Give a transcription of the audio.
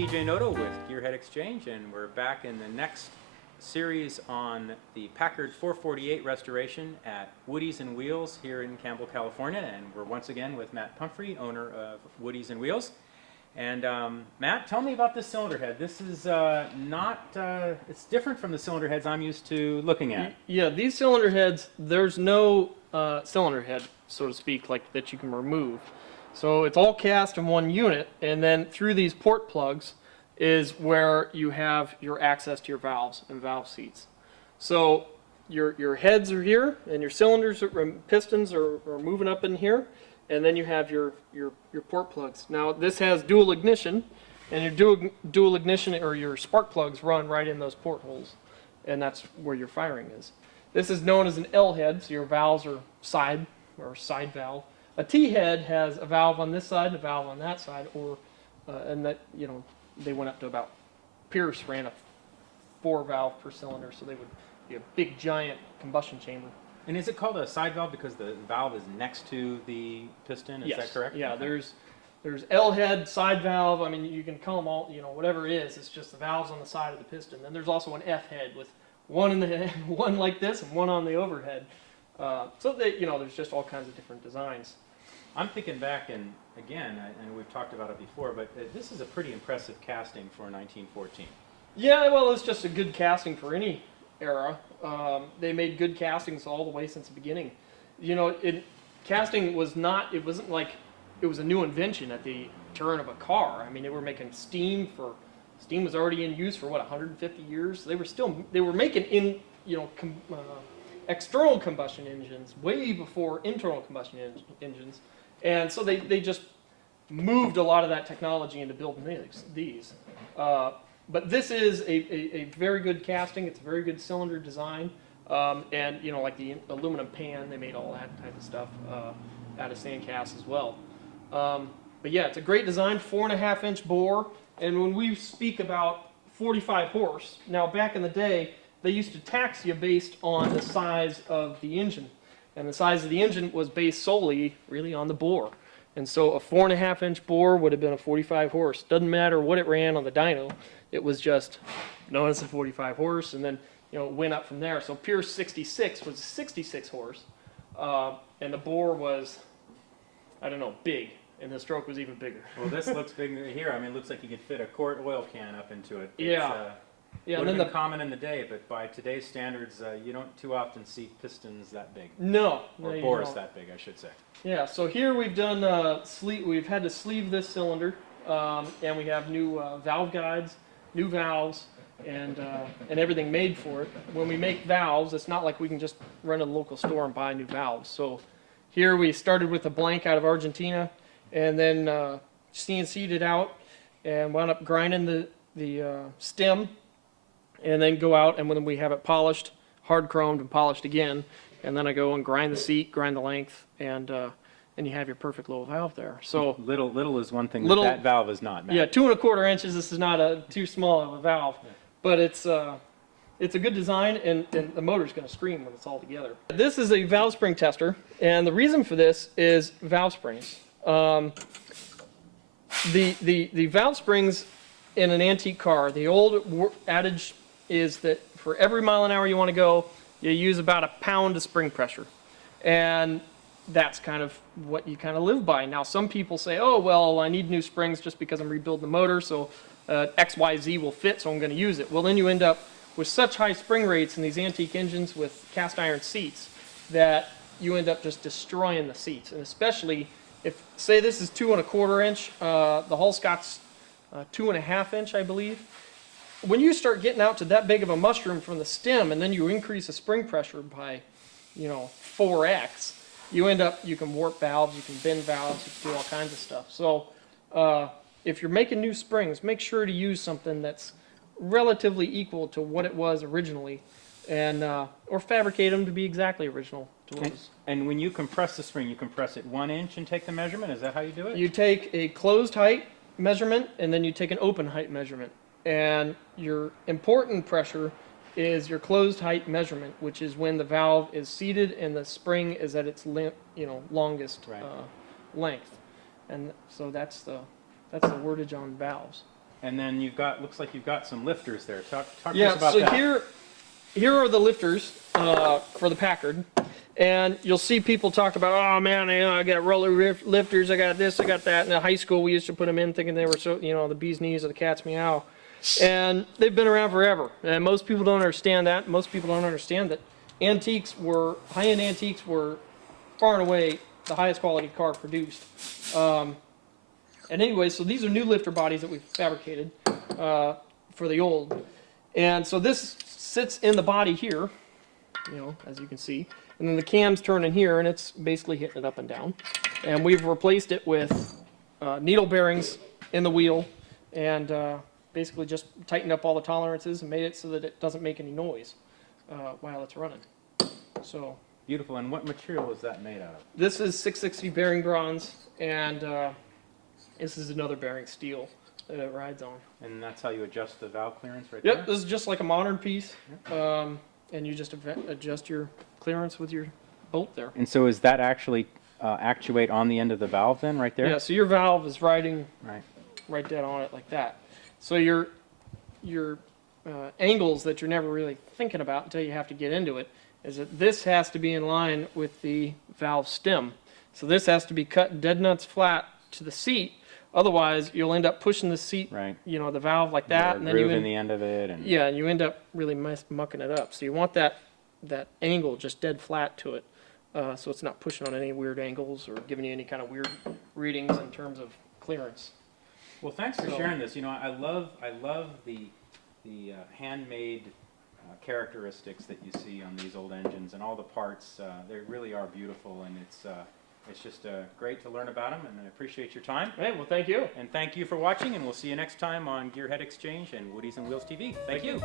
TJ Noto with Gearhead Exchange, and we're back in the next series on the Packard 448 restoration at Woody's and Wheels here in Campbell, California. And we're once again with Matt Pumphrey, owner of Woody's and Wheels. And Matt, tell me about this cylinder head. This is it's different from the cylinder heads I'm used to looking at. Yeah, these cylinder heads, there's no cylinder head, so to speak, like that you can remove. So it's all cast in one unit, and then through these port plugs is where you have your access to your valves and valve seats. So your heads are here, and your cylinders and pistons are moving up in here, and then you have your port plugs. Now this has dual ignition, and your dual ignition or your spark plugs run right in those portholes, and that's where your firing is. This is known as an L head, so your valves are side valve. A T head has a valve on this side and a valve on that side, and that, you know, they went up to about, Pierce ran a 4 valve per cylinder, so they would be a big giant combustion chamber. And is it called a side valve because the valve is next to the piston? Is that correct? Yeah, okay. There's L head, side valve. I mean, you can call them all, you know, whatever it is. It's just the valves on the side of the piston. Then there's also an F head with one in the head, one like this, and one on the overhead. So that, you know, there's just all kinds of different designs. I'm thinking back, and again, and we've talked about it before, but this is a pretty impressive casting for 1914. Yeah, well, it's just a good casting for any era. They made good castings all the way since the beginning. You know, casting was not, it wasn't like it was a new invention at the turn of a car. I mean, they were making steam was already in use for, what, 150 years? They were making external combustion engines way before internal combustion engines. And so they just moved a lot of that technology into building these. But this is a very good casting. It's a very good cylinder design. And, you know, like the aluminum pan, they made all that type of stuff out of sand cast as well. But yeah, it's a great design, 4.5-inch bore. And when we speak about 45 horse, now back in the day, they used to tax you based on the size of the engine. And the size of the engine was based solely, really, on the bore. And so a 4.5-inch bore would have been a 45 horse. Doesn't matter what it ran on the dyno. It was just known as a 45 horse, and then, you know, it went up from there. So Pierce 66 was a 66 horse, and the bore was, I don't know, big, and the stroke was even bigger. Well, this looks big here. I mean, it looks like you could fit a quart oil can up into it. Yeah. It would have been common in the day, but by today's standards, you don't too often see pistons that big. No. Or bores that big, I should say. Yeah, so here we've done we've had to sleeve this cylinder, and we have new valve guides, new valves, and everything made for it. When we make valves, it's not like we can just run to the local store and buy new valves. So here we started with a blank out of Argentina, and then CNC'd it out, and wound up grinding the stem, and then go out, and when we have it polished, hard chromed and polished again, and then I go and grind the seat, grind the length, and you have your perfect little valve there. So little is one thing that valve is not, Matt. Yeah, 2.25 inches. This is not too small of a valve, but it's a good design, and the motor's going to scream when it's all together. This is a valve spring tester, and the reason for this is valve springs. The valve springs in an antique car, the old adage is that for every mile an hour you want to go, you use about a pound of spring pressure. And that's kind of what you kind of live by. Now, some people say, oh, well, I need new springs just because I'm rebuilding the motor, so XYZ will fit, so I'm going to use it. Well, then you end up with such high spring rates in these antique engines with cast iron seats that you end up just destroying the seats. And especially if, say this is 2.25 inch, the Hallscott's 2.5 inch, I believe. When you start getting out to that big of a mushroom from the stem, and then you increase the spring pressure by, 4x, you can warp valves, you can bend valves, you can do all kinds of stuff. So if you're making new springs, make sure to use something that's relatively equal to what it was originally, and or fabricate them to be exactly original to what it was. And when you compress the spring, you compress it 1 inch and take the measurement? Is that how you do it? You take a closed height measurement, and then you take an open height measurement. And your important pressure is your closed height measurement, which is when the valve is seated and the spring is at its longest length. And so that's the wordage on valves. And then looks like you've got some lifters there. Talk to Yeah, us about so that. here are the lifters for the Packard. And you'll see people talk about, oh man, I got roller lifters, I got this, I got that. In high school, we used to put them in thinking they were so, the bee's knees or the cat's meow. And they've been around forever. And most people don't understand that. Most people don't understand that high-end antiques were far and away the highest quality car produced. And anyway, so these are new lifter bodies that we've fabricated for the old. And so this sits in the body here, as you can see. And then the cam's turning here, and it's basically hitting it up and down. And we've replaced it with needle bearings in the wheel, and basically just tightened up all the tolerances and made it so that it doesn't make any noise while it's running. So Beautiful. And what material is that made out of? this is 660 bearing bronze, and this is another bearing steel that it rides on. And that's how you adjust the valve clearance right there? Yep, this is just like a modern piece, and you just adjust your clearance with your bolt there. And so is that actually actuate on the end of the valve then, right there? Yeah, so your valve is riding Right. right dead on it like that. So your angles that you're never really thinking about until you have to get into it is that this has to be in line with the valve stem. So this has to be cut dead nuts flat to the seat. Otherwise, you'll end up pushing the seat, Right. the valve like that, and then groove in the end of it. And and you end up really mucking it up. So you want that angle just dead flat to it, so it's not pushing on any weird angles or giving you any kind of weird readings in terms of clearance. Well, thanks for sharing this. I love the handmade characteristics that you see on these old engines, and all the parts. They really are beautiful, and it's just great to learn about them. And I appreciate your time. Hey, well, thank you. And thank you for watching. And we'll see you next time on Gearhead Exchange and Woodies and Wheels TV. Thank you.